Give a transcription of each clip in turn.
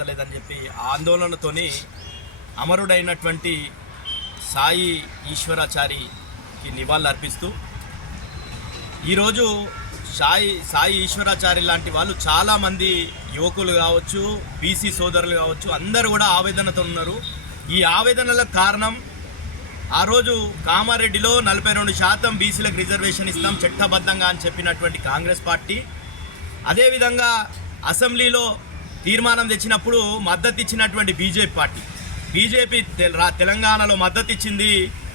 దక్కలేదని చెప్పి ఆందోళనతోని అమరుడైనటువంటి సాయి ఈశ్వరాచారికి నివాళులు అర్పిస్తూ ఈరోజు సాయి ఈశ్వరాచారి లాంటి వాళ్ళు చాలామంది యువకులు కావచ్చు, బీసీ సోదరులు కావచ్చు, అందరూ కూడా ఆవేదనతో ఉన్నారు. ఈ ఆవేదనలకు కారణం ఆ రోజు కామారెడ్డిలో 42% బీసీలకు రిజర్వేషన్ ఇస్తాం చట్టబద్ధంగా అని చెప్పినటువంటి కాంగ్రెస్ పార్టీ, అదేవిధంగా అసెంబ్లీలో తీర్మానం తెచ్చినప్పుడు మద్దతు ఇచ్చినటువంటి బీజేపీ పార్టీ. బీజేపీ తెలంగాణలో మద్దతు ఇచ్చింది,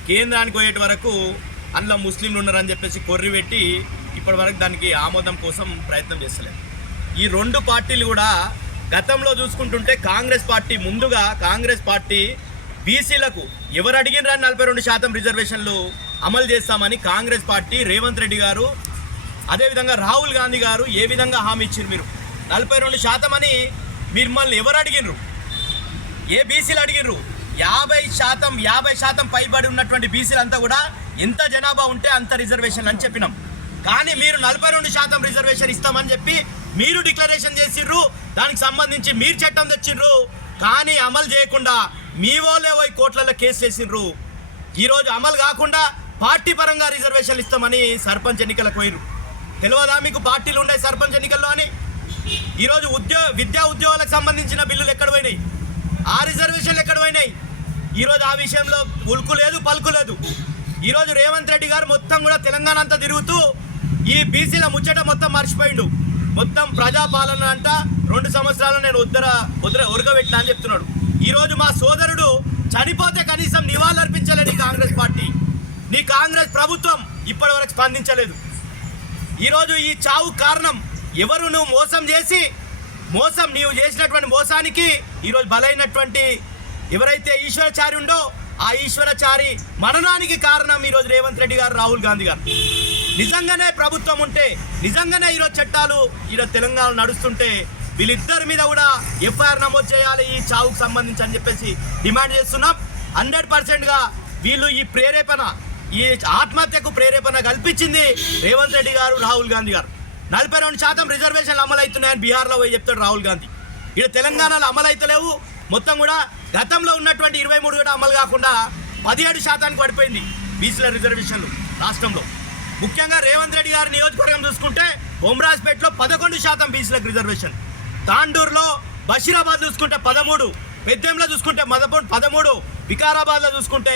కేంద్రానికి పోయేటి వరకు అందులో ముస్లింలు ఉన్నారని చెప్పేసి కొర్రి పెట్టి ఇప్పటి వరకు దానికి ఆమోదం కోసం ప్రయత్నం చేస్తలేదు. ఈ రెండు పార్టీలు కూడా గతంలో చూసుకుంటుంటే కాంగ్రెస్ పార్టీ బీసీలకు ఎవరు అడిగినరా 42% రిజర్వేషన్లు అమలు చేస్తామని కాంగ్రెస్ పార్టీ రేవంత్ రెడ్డి గారు, అదేవిధంగా రాహుల్ గాంధీ గారు ఏ విధంగా హామీ ఇచ్చారు? మీరు 42% అని మిమ్మల్ని ఎవరు అడిగినరు? ఏ బీసీలు అడిగినరు? 50% పైబడి ఉన్నటువంటి బీసీలంతా కూడా ఎంత జనాభా ఉంటే అంత రిజర్వేషన్ అని చెప్పినాం. కానీ మీరు 42% రిజర్వేషన్ ఇస్తామని చెప్పి మీరు డిక్లరేషన్ చేసిర్రు, దానికి సంబంధించి మీరు చట్టం తెచ్చిండ్రు, కానీ అమలు చేయకుండా మీ వాళ్ళే పోయి కోట్లలో కేసు చేసిండ్రు. ఈరోజు అమలు కాకుండా పార్టీ పరంగా రిజర్వేషన్లు ఇస్తామని సర్పంచ్ ఎన్నికలకు పోయిర్రు. తెలియదా మీకు పార్టీలు ఉన్నాయి సర్పంచ్ ఎన్నికల్లో అని? ఈరోజు విద్యా ఉద్యోగాలకు సంబంధించిన బిల్లులు ఎక్కడ పోయినాయి? ఆ రిజర్వేషన్లు ఎక్కడ పోయినాయి? ఈరోజు ఆ విషయంలో ఉల్కు లేదు, పలుకు లేదు. ఈరోజు రేవంత్ రెడ్డి గారు మొత్తం కూడా తెలంగాణ అంతా తిరుగుతూ ఈ బీసీల ముచ్చట మొత్తం మర్చిపోయిండు. మొత్తం ప్రజాపాలన అంట 2 సంవత్సరాలు నేను ఉరగబెట్టినా అని చెప్తున్నాడు. ఈరోజు మా సోదరుడు చనిపోతే కనీసం నివాళులు అర్పించలేదు కాంగ్రెస్ పార్టీ, నీ కాంగ్రెస్ ప్రభుత్వం ఇప్పటి వరకు స్పందించలేదు. ఈరోజు ఈ చావు కారణం ఎవరు? నువ్వు నీవు చేసినటువంటి మోసానికి ఈరోజు బలైనటువంటి ఎవరైతే ఈశ్వరాచారి ఉండో ఆ ఈశ్వరాచారి మరణానికి కారణం ఈరోజు రేవంత్ రెడ్డి గారు, రాహుల్ గాంధీ గారు. నిజంగానే ప్రభుత్వం ఉంటే, నిజంగానే ఈరోజు చట్టాలు ఈరోజు తెలంగాణ నడుస్తుంటే వీళ్ళిద్దరి మీద కూడా ఎఫ్ఐఆర్ నమోదు చేయాలి ఈ చావుకు సంబంధించి అని చెప్పేసి డిమాండ్ చేస్తున్నాం. 100%గా వీళ్ళు ఈ ఆత్మహత్యకు ప్రేరేపణ కల్పించింది రేవంత్ రెడ్డి గారు, రాహుల్ గాంధీ గారు. 42% రిజర్వేషన్లు అమలు అవుతున్నాయని బీహార్లో పోయి చెప్తాడు రాహుల్ గాంధీ. ఇక్కడ తెలంగాణలో అమలు అవుతలేవు. మొత్తం కూడా గతంలో ఉన్నటువంటి 23 కూడా అమలు కాకుండా 17% పడిపోయింది బీసీల రిజర్వేషన్లు రాష్ట్రంలో. ముఖ్యంగా రేవంత్ రెడ్డి గారి నియోజకవర్గం చూసుకుంటే బొమ్రాజ్పేటలో 11% బీసీలకు రిజర్వేషన్, తాండూరులో, బషీరాబాద్ చూసుకుంటే 13, పెద్దెంలో చూసుకుంటే 13, వికారాబాద్లో చూసుకుంటే